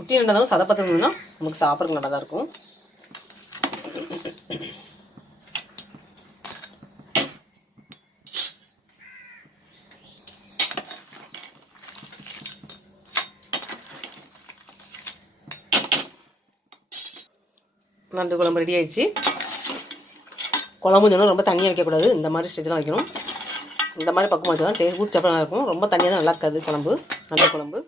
குட்டி நண்டாக இருந்தாலும் சதப்பத்து இருந்ததுன்னா நமக்கு சாப்பிட்றதுக்கு நல்லா தான் இருக்கும். நண்டு குழம்பு ரெடி ஆயிடுச்சு. குழம்பு சொன்னால் ரொம்ப தண்ணியாக வைக்கக்கூடாது. இந்த மாதிரி ஸ்டேஜ்லாம் வைக்கணும். இந்த மாதிரி பக்குவம் வச்சா தான் டே ஊற்றி சாப்பிட நல்லா இருக்கும். ரொம்ப தண்ணியாக தான் நல்லா இருக்காது குழம்பு. நண்டு குழம்பு.